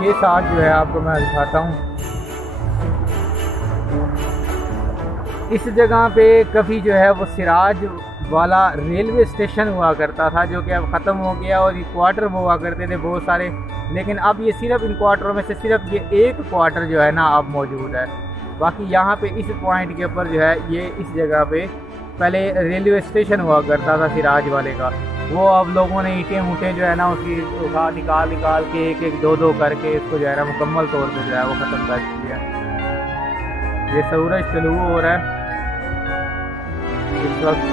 ये साथ जो है आपको मैं दिखाता हूँ। इस जगह पे कभी जो है वो सिराज वाला रेलवे स्टेशन हुआ करता था, जो कि अब ख़त्म हो गया, और ये क्वार्टर हुआ करते थे बहुत सारे, लेकिन अब ये सिर्फ इन क्वार्टरों में से सिर्फ ये एक क्वार्टर जो है ना अब मौजूद है। बाकी यहाँ पे इस पॉइंट के ऊपर जो है ये इस जगह पे पहले रेलवे स्टेशन हुआ करता था सिराज वाले का, वो अब लोगों ने ईंटें ऊँटें जो है ना उसकी उठा निकाल के एक एक दो दो करके इसको जो है ना मुकम्मल तौर पर जो है वो ख़त्म कर दिया। ये सूरज तलू हो रहा है इस वक्त।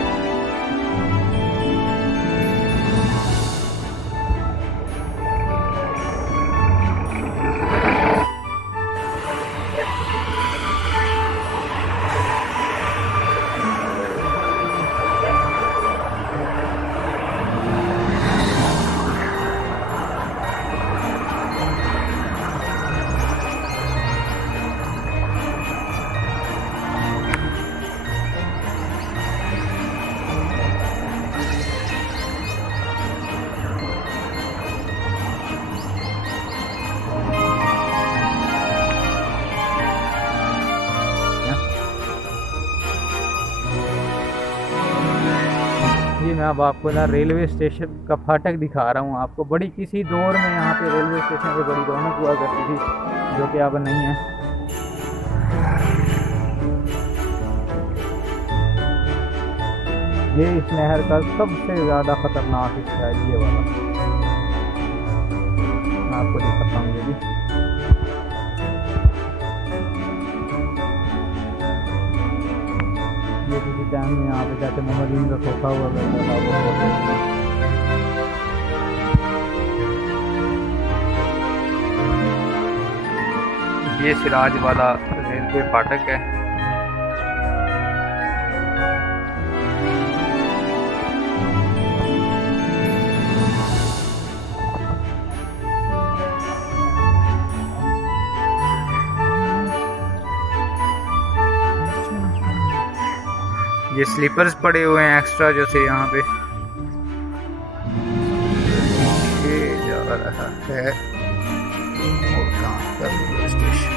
जी मैं अब आपको ना रेलवे स्टेशन का फाटक दिखा रहा हूँ आपको। बड़ी किसी दौर में यहाँ पे रेलवे स्टेशन पे बड़ी रौनक हुआ करती थी, जो कि अब नहीं है। ये इस नहर का सबसे ज़्यादा ख़तरनाक हिस्सा है ये वाला, मैं आपको दिखाता हूँ। ये भी ये किसी टाइम में यहाँ पे जाते मोहम्मदीन का सोखा हुआ करता था वो। ये सिराज वाला रेलवे फाटक है। ये स्लीपर्स पड़े हुए हैं एक्स्ट्रा जो से यहाँ पे। ये जा रहा है रेलवे स्टेशन।